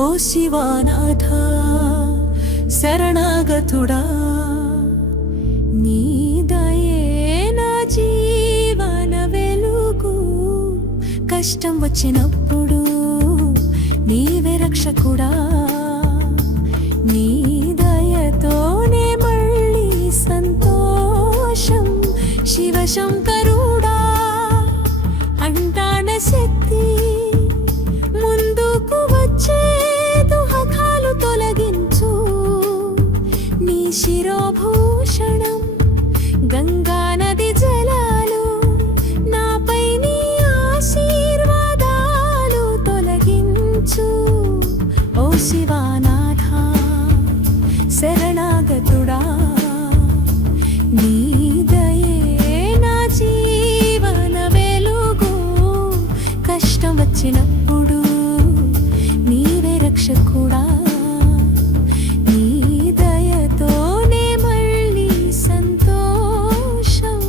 ఓ శివానాథ శరణాగతుడా, నీ దయే నా జీవన వెలుగు. కష్టం వచ్చినప్పుడు నీవే రక్షకుడా, నీ దయతోనే మళ్ళీ సంతోషం. శివశంకరుడా అంటాన శక్తి, ముందుకు వచ్చే దుఃఖాలు తొలగించు. నీ శిరోభూషణం గంగా నది జలాలు, నాపై నీ ఆశీర్వాదాలు తొలగించు. ఓ శివానాథ శరణాగతుడా, నీ దయే నా జీవన వెలుగు. కష్టం వచ్చినప్పుడు నీవే రక్షకుడా, నీ దయతోనే మళ్ళీ సంతోషం.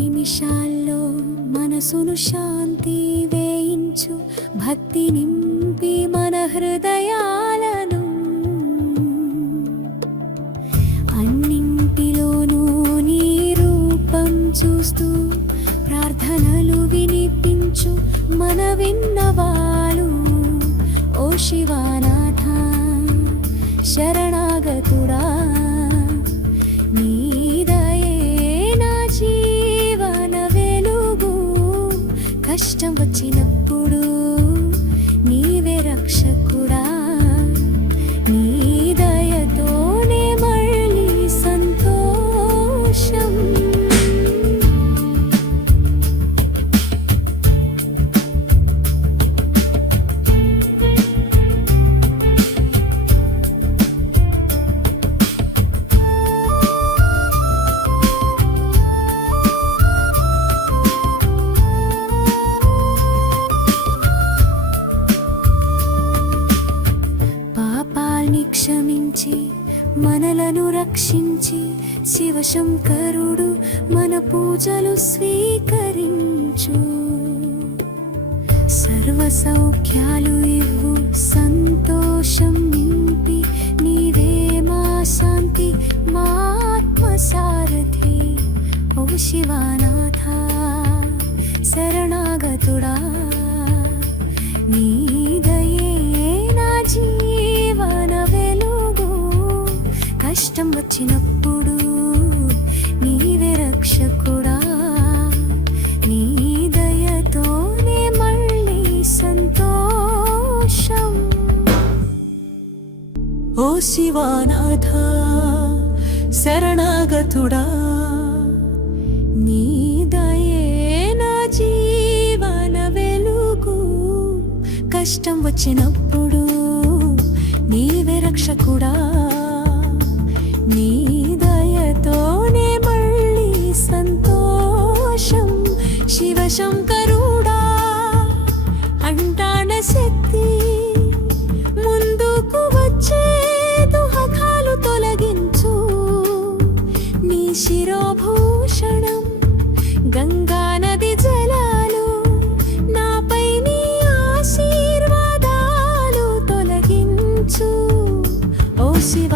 నిమిషాల్లో మనసును శాంతి వేయించు, భక్తి నింపి మన హృదయాలను. అన్నింటిలోనూ నీ రూపం చూస్తూ ప్రార్థనలు వినిపించు మన విన్నవాలు. ఓ శివానాథ శరణాగతుడా, నీ దయే నా జీవన వెలుగు. కష్టం వచ్చినప్పుడు నీవే రక్షకుడా, నీ దయతోనే మళ్ళీ సంతోషం. పాపాల్ని క్షమించి మనలను రక్షించి శివశంకరుడు మన పూజలు స్వీకరించు. సర్వ సౌఖ్యాలు ఇవ్వు, సంతోషం నింపి నీవే మా శాంతి, మా ఆత్మసారథి. ఓ శివానాథ శరణాగతుడా, నీ దయే నా జీవన వెలుగు. కష్టం వచ్చినప్పుడు నీవే రక్షకుడా, నీ దయతోనే మళ్ళీ సంతోషం. ఓ శివానాథ శరణాగతుడా, నీ దయే నా జీవన వెలుగు. కష్టం వచ్చినప్పుడు నీవే రక్షకుడా, నీ దయతోనే మళ్ళీ సంతోషం. శివశంకరుడా అంటాన శక్తి, ముందుకు వచ్చే దుఃఖాలు తొలగించు. నీ శిరోభూషణం గంగా నది జలాలు, నాపై నీ ఆశీర్వాదాలు తొలగించు. ఓ శివ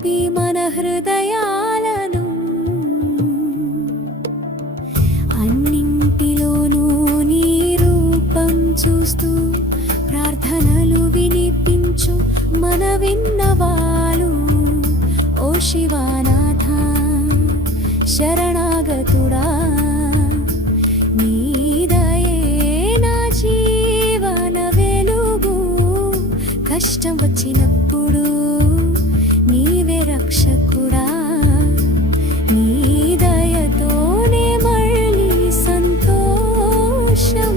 నింపి మన హృదయాలను అన్నింటిలోనూ నీ రూపం చూస్తూ ప్రార్థనలు వినిపించు మన విన్నవాలు. ఓ శివానాథ శరణాగతుడా, నీ దయే నా జీవన వెలుగు. కష్టం వచ్చినప్పుడు నీవే రక్షకుడా, నీ దయతోనే మళ్ళీ సంతోషం.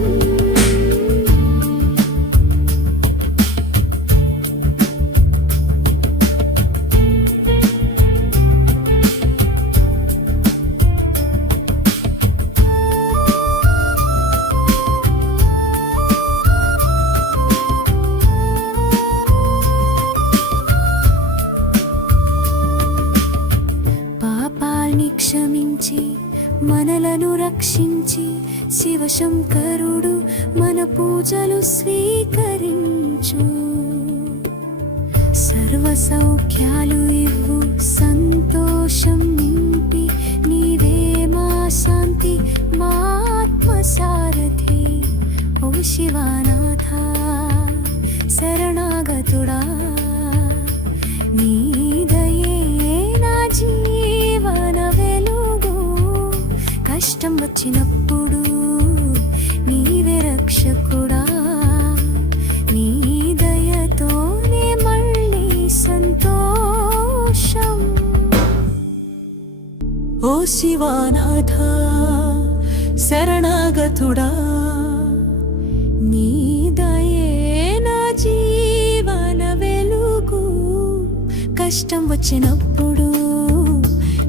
క్షమించి మనలను రక్షించి శివశంకరుడు మన పూజలు స్వీకరించు. సర్వ సౌఖ్యాలు ఇవ్వు, సంతోషం నింపి నీవే మా శాంతి, మా ఆత్మసారథి. ఓ శివానాథ శరణాగతుడా, నీ దయే నా జీవన వెలుగు. కష్టం వచ్చినప్పుడు నీవే రక్షకుడా, నీ దయతోనే మళ్ళీ సంతోషం. ఓ శివానాథ శరణాగతుడా, నీ దయే నా జీవన వెలుగు. కష్టం వచ్చినప్పుడు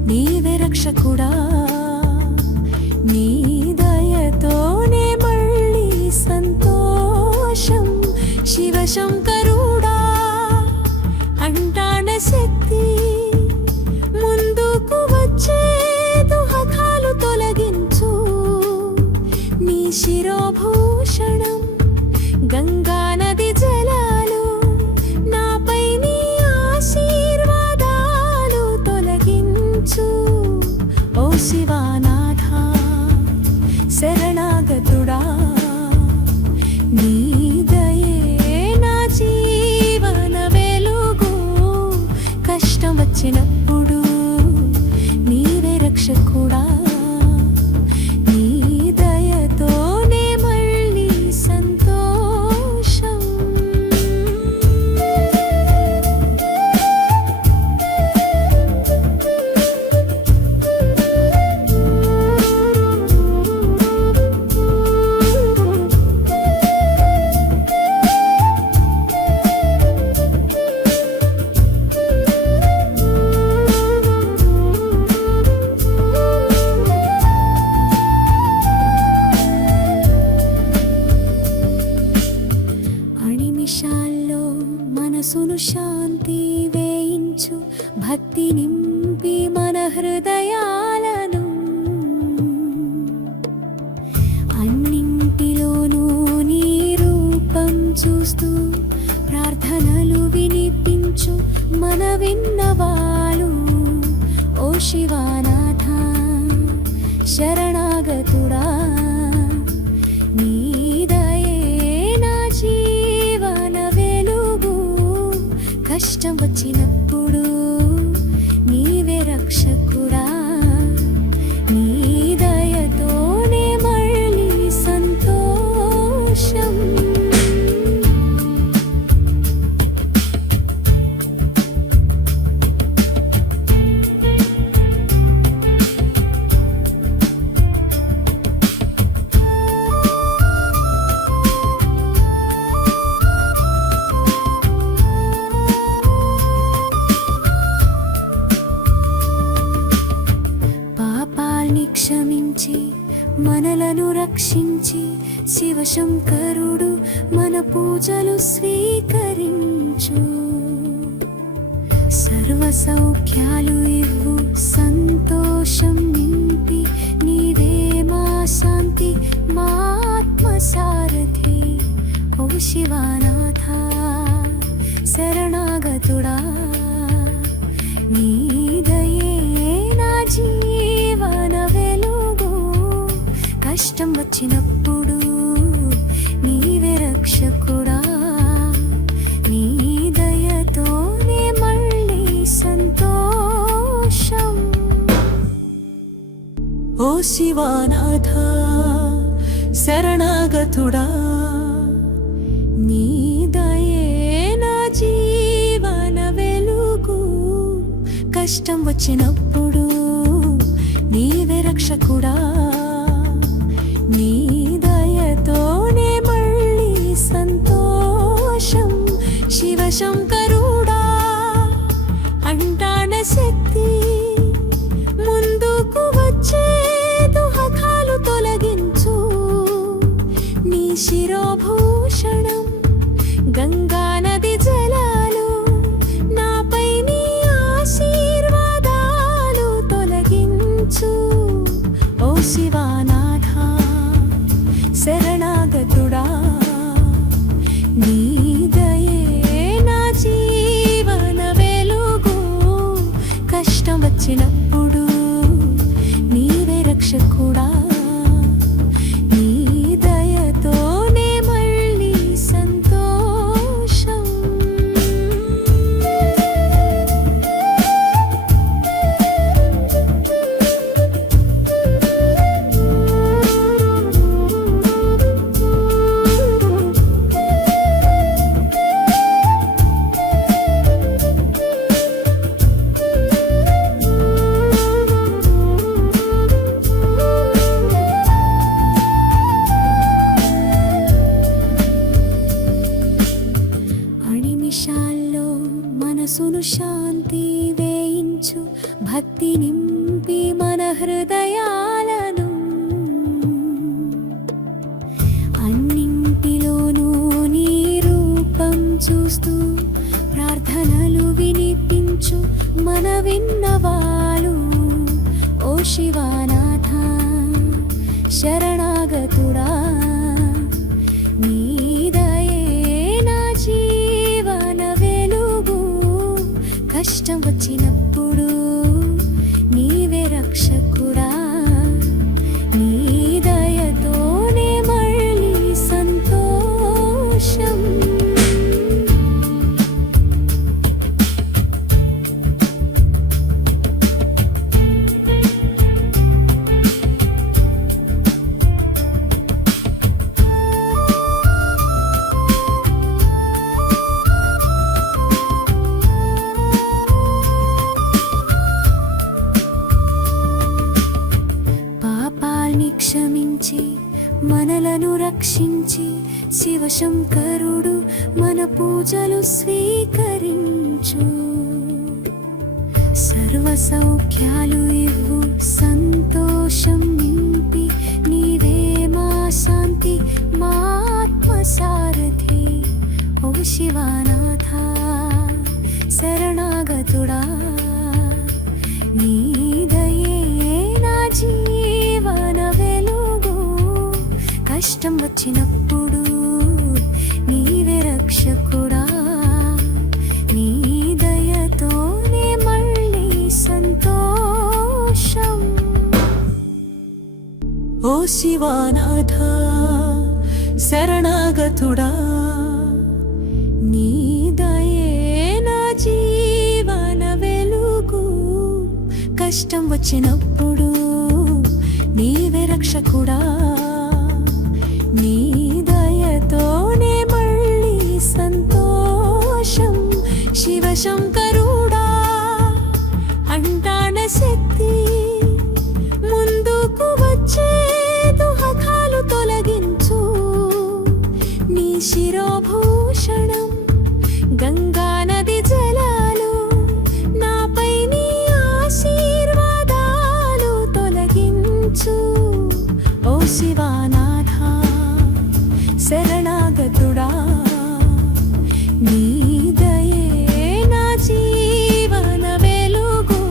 నీవే రక్షకుడా, నీ దయతోనే మళ్ళీ సంతోషం. శివశంకరుడా అంటాన శక్తి, ముందుకు వచ్చే దుఃఖాలు తొలగించు. నీ శిరోభూషణం గంగా నది జలాలు, నాపై నీ ఆశీర్వాదాలు తొలగించు. ఓ శివానాథ శరణాగతుడా, నీ దయే నా జీవన వెలుగు. కష్టం వచ్చినప్పుడు నీవే రక్షకుడా, నీ దయతోనే మళ్ళీ సంతోషం. అణిమిషాల్లో మనసును శాంతి వేయించు, భక్తి నింపి మన హృదయాలను అన్నింటిలోనూ నీ రూపం చూస్తూ ప్రార్థనలు వినిపించు మన విన్నవాలు. ఓ శివానాథ శరణాగతుడా, నీ దయే నా జీవన వెలుగు. కష్టం వచ్చినప్పుడు నీవే రక్షకుడా, నీ దయతోనే మళ్ళీ సంతోషం. క్షమించి మనలను రక్షించి శివశంకరుడు మన పూజలు స్వీకరించు. సర్వ సౌఖ్యాలు ఇవ్వు, సంతోషం నింపి నీవే మా శాంతి, మా ఆత్మసారథి. ఓ శివానాథ శరణాగతుడా, కష్టం వచ్చినప్పుడు నీవే రక్షకుడా, నీ దయతోనే మళ్ళీ సంతోషం. ఓ శివానాథ శరణాగతుడా, నీ దయే నా జీవన వెలుగు. కష్టం వచ్చినప్పుడు నీవే రక్షకుడా, నీ దయతోనే మళ్ళీ సంతోషం. శివశంకరుడా అంటాన శక్తి, ముందుకు వచ్చే దుహకాలు తొలగించు. నీ శిరోభూషణం గంగా నది జలాలు, నాపై నీ ఆశీర్వాదాలు తొలగించు. ఓ శివానాథ శరణాగతుడా, నీ దయే నా జీవన వెలుగు. కష్టం వచ్చినప్పుడు నీవే రక్షకుడా, నీ దయతోనే మళ్ళీ సంతోషం. అణిమిషాల్లో మనసును శాంతి వేయించు, భక్తి నింపి మన హృదయాలను. అన్నింటిలోనూ నీ రూపం చూస్తూ ప్రార్థనలు వినిపించు మన విన్నవాలు. ఓ శివానాథ శరణాగతుడా, నీ దయే నా జీవన వెలుగు. కష్టం వచ్చినప్పుడు నీవే రక్షకుడా, నీ దయతోనే మళ్ళీ సంతోషం. పాపాల్ని క్షమించి మనలను రక్షించి శివశంకరుడు మన పూజలు స్వీకరించు. సర్వ సౌఖ్యాలు ఇవ్వు సంతోషం నింపి, నీవే మా శాంతి మా ఆత్మసారథి. ఓ శివానాథ శరణాగతుడా, నీ దయే నా జీవన వెలుగు. కష్టం వచ్చినప్పుడు నీవే రక్షకుడా, నీ దయతోనే మళ్ళీ సంతోషం. ఓ శివానాథ శరణాగతుడా, నీ దయే నా జీవన వెలుగు. కష్టం వచ్చినప్పుడు నీవే రక్షకుడా, నీ దయతోనే మళ్ళీ సంతోషం. శివశంకరుడా అంటాన శక్తి, ముందుకు వచ్చే దుహకాలు తొలగించు. నీ శిరోభూషణం గంగా నది జలాలు, నాపై నీ ఆశీర్వాదాలు తొలగించు. ఓ శివానాథ శరణాగతుడా, నీ దయే నా జీవన వెలుగు.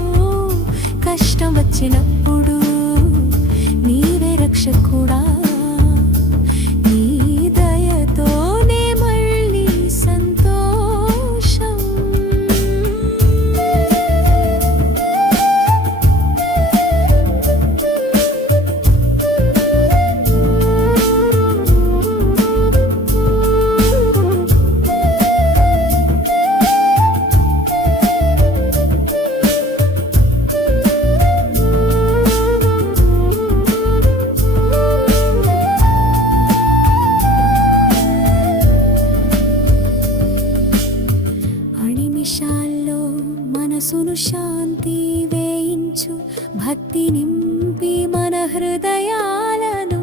కష్టం వచ్చినప్పుడు నీవే రక్షకుడా, నీ దయతోనే మళ్ళీ సంతోషం. శాంతి వేయించు భక్తి నింపి మన హృదయాలను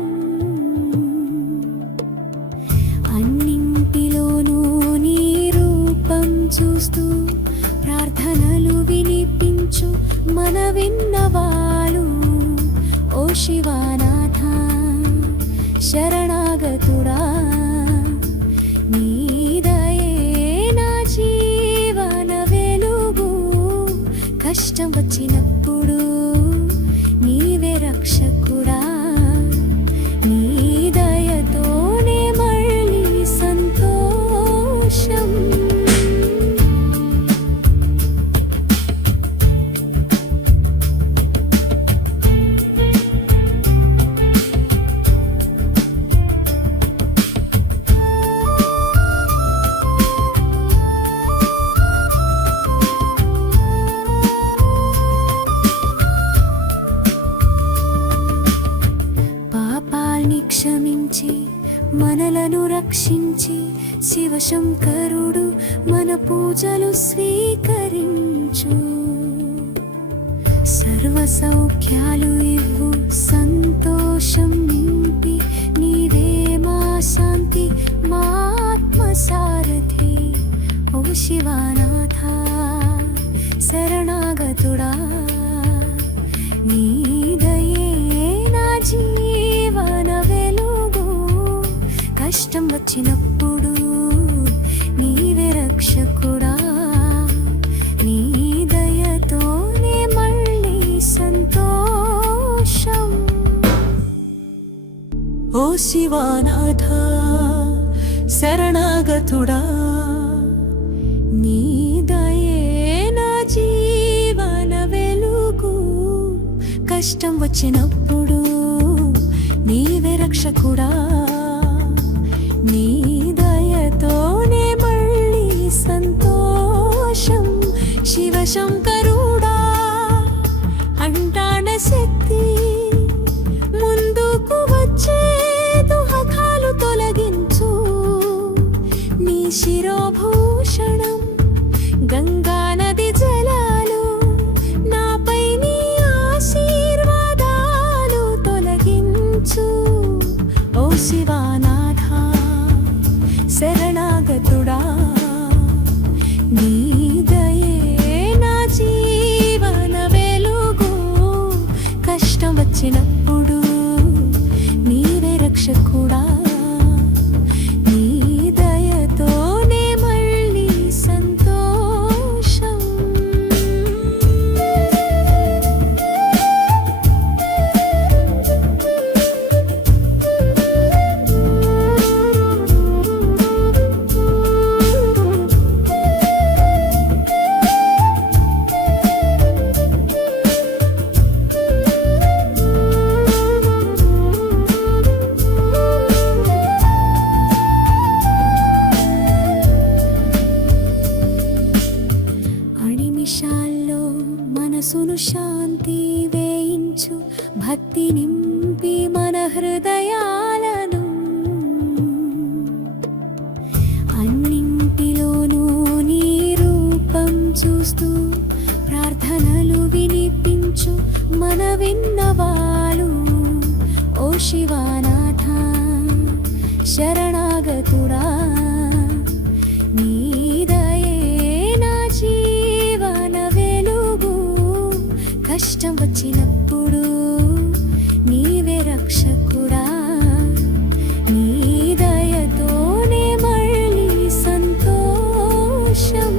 అన్నింటిలోనూ నీ రూపం చూస్తూ ప్రార్థనలు వినిపించు మన విన్నవాలు ఓ శివనాథ శరణాగతుడా నీ దయే నా జీవన వెలుగు కష్టం వచ్చినప్పుడు నీవే రక్షకుడా నీ దయతోనే మళ్ళీ సంతోషం పాపాల్ని క్షమించి మనలను రక్షించి శివశంకరుడు మన పూజలు స్వీకరించు సర్వ సౌఖ్యాలు ఇవ్వు సంతోషం నింపి నీవే మా శాంతి మా ఆత్మసారథి ఓ శివనాథ శరణాగతుడా నీ దయే నా జీవన వెలుగు కష్టం వచ్చినప్పుడు నీవే రక్షకుడా నీ దయతోనే మళ్ళీ సంతోషం ఓ శివనాథ శరణాగతుడా నీ దయే నా జీవన వెలుగు కష్టం వచ్చినప్పుడు నీవే రక్షకుడా నీ దయతోనే మళ్ళీ సంతోషం శివశంకరుడా అంటాన శక్తి ముందుకు వచ్చే దుఃఖాలు తొలగించు నీ శిరోభూషణం గంగా నది జలాలు నాపై నీ ఆశీర్వాదాలు తొలగించు ఓ శివనాథ శరణాగతుడా నీ దయే నా జీవన వెలుగు కష్టం వచ్చినప్పుడు నీవే రక్షకుడా నీ దయతోనే మళ్ళీ సంతోషం అణిమిషాల్లో మనసును శాంతి వేయించు భక్తి నింపి మన హృదయాలను అన్నింటిలోనూ నీ రూపం చూస్తూ ప్రార్థనలు వినిపించు మన విన్నవాలు ఓ శివనాథ శరణాగతుడా నీ దయే నా జీవన వెలుగు కష్టం వచ్చినప్పుడు నీవే రక్షకుడా నీ దయతోనే మళ్ళీ సంతోషం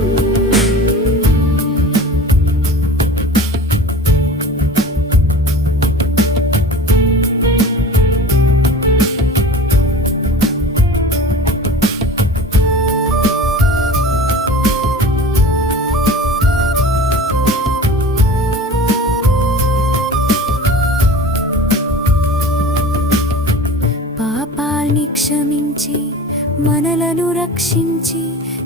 పాపాల్ని క్షమించి మనలను రక్షించి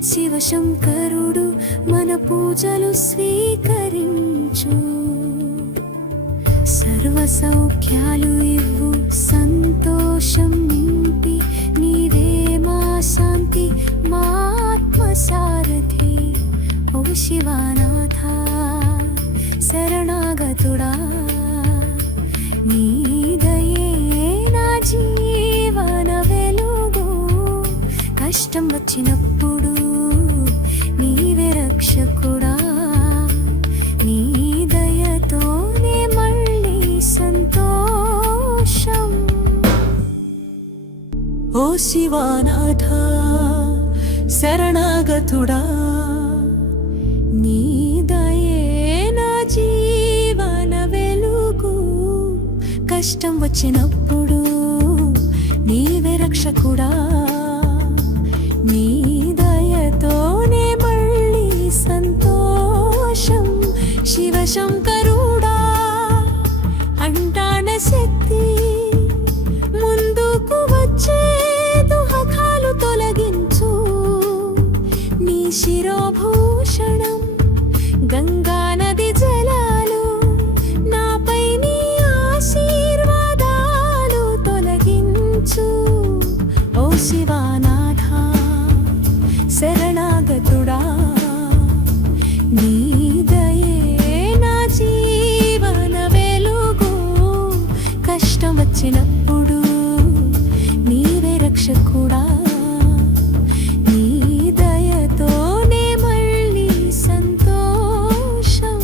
శివశంకరుడు మన పూజలు స్వీకరించు సర్వ సౌఖ్యాలు ఇవ్వు సంతోషం నింపి నీవే మా శాంతి మా ఆత్మసారథి ఓ శివనాథ శరణాగతుడా నీ దయే నా జీవన వెలుగు కష్టం వచ్చినప్పుడు నీవే రక్షకుడా నీ దయతోనే మళ్ళీ సంతోషం ఓ శివానాథ శరణాగతుడా నీ దయే నా జీవన వెలుగు కష్టం వచ్చినప్పుడు నీవే రక్షకుడా నీ దయతోనే మళ్ళీ సంతోషం శివశంకరుడా అంటాన శక్తి ముందుకు వచ్చే దుఃఖాలు తొలగించు నీ శిరోభూషణం గంగా నది జలాలు నాపై నీ ఆశీర్వాదాలు తొలగించు ఓ శివానాథ శరణాగతుడా నీ దయే నా జీవన వెలుగు కష్టం వచ్చినప్పుడు నీవే రక్షకుడా నీ దయతోనే మళ్ళీ సంతోషం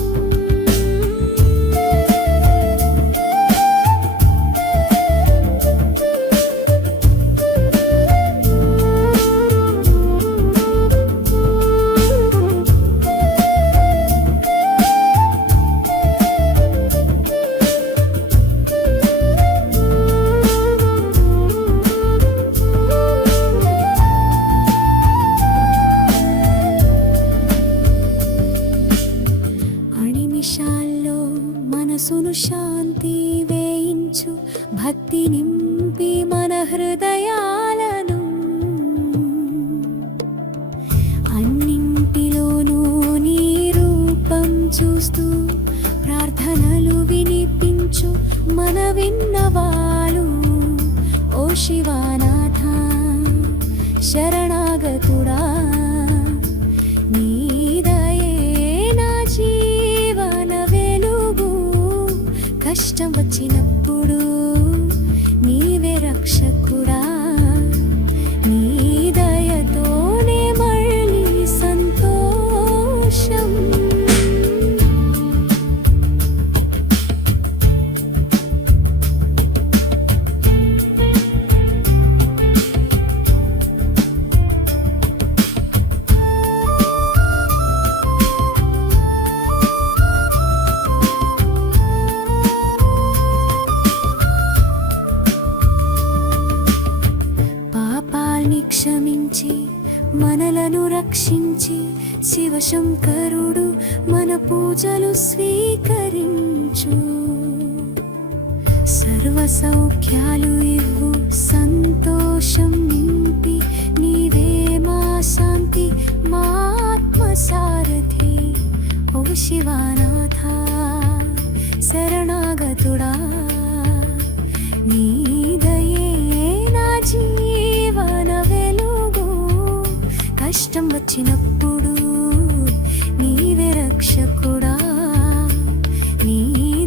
అణిమిషాల్లో మనసును శాంతి వేయించు భక్తి నింపి మన హృదయాలను అన్నింటిలోనూ నీ రూపం చూస్తూ ప్రార్థనలు వినిపించు మన విన్నవాలు ఓ శివానాథ శరణాగతుడా నీ దయే నా జీవన వెలుగు కష్టం వచ్చినప్పుడు నీవే రక్షకుడా నీ దయతోనే మళ్ళీ సంతోషం పాపాల్ని క్షమించి మనలను రక్షించి శివశంకరుడు మన పూజలు స్వీకరించు సర్వ సౌఖ్యాలు ఇవ్వు సంతోషం నింపి నీవే మా శాంతి మా ఆత్మసారథి ఓ శివానాథ శరణాగతుడా నీ దయే నా జీవన వెలుగు కష్టం వచ్చినప్పుడు నీవే రక్షకుడా నీ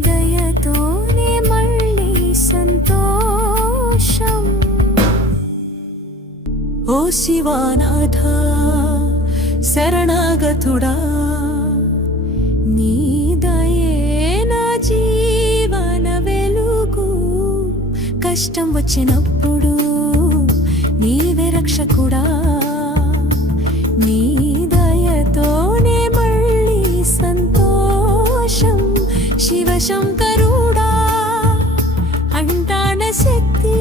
దయతోనే మళ్ళీ సంతోషం ఓ శివానాథ శరణాగతుడా నీ దయే నా జీవన వెలుగు కష్టం వచ్చినప్పుడు నీవే రక్షకుడా నీ దయతోనే మళ్ళీ సంతోషం శివశంకరుడా అంటాన శక్తి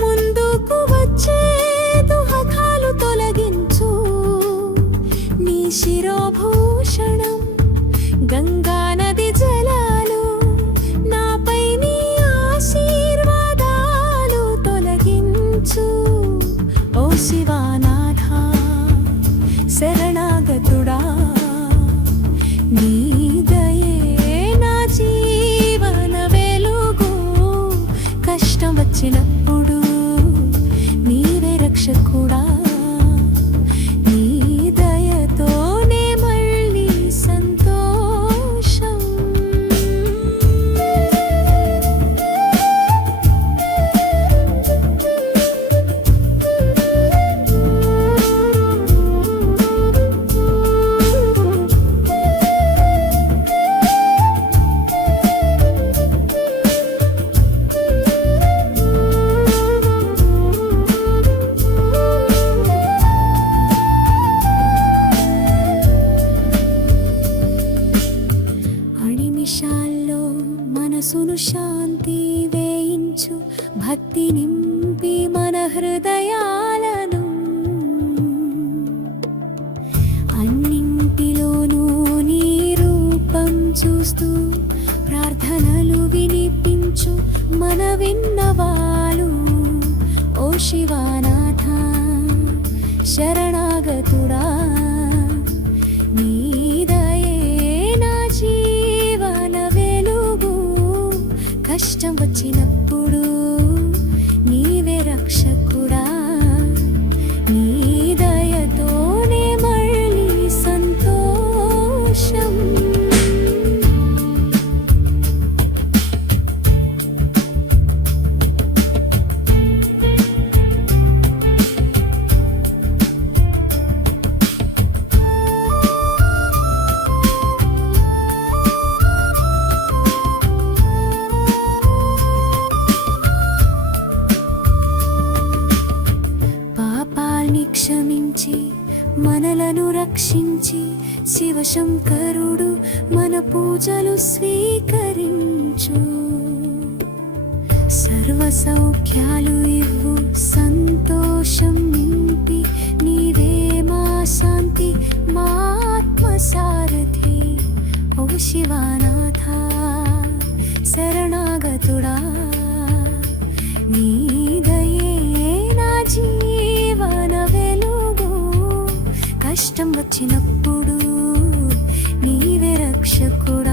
ముందుకు వచ్చే దుఃఖాలు తొలగించు నీ శిరోభూషణం గంగా నది జలాలు నాపై నీ ఆశీర్వాదాలు తొలగించు ఓ శివానాథ శరణాగతుడా నీ దయే నా జీవన వెలుగు కష్టం వచ్చినప్పుడు నీవే రక్షకుడా నీ దయతోనే మళ్ళీ సంతోషం మనసును శాంతి వేయించు భక్తి నింపి మన హృదయాలను అన్నింటిలోనూ నీ రూపం చూస్తూ ప్రార్థనలు వినిపించు మన విన్నవాలు ఓ శివానాథ శరణాగతుడా నీ దయే నా జీవన వెలుగు కష్టం వచ్చినప్పుడు నీవే రక్షకుడా నీ దయతోనే మళ్ళీ సంతోషం పాపాల్ని క్షమించి మనలను రక్షించి శివశంకరుడు మన పూజలు స్వీకరించు సర్వ సౌఖ్యాలు ఇవ్వు సంతోషం నింపి నీవే మా శాంతి మా ఆత్మసారథి ఓ శివానాథ శరణాగతుడా నీ దయే నా జీవన వెలుగు కష్టం వచ్చినప్పుడు నీవే రక్షకుడా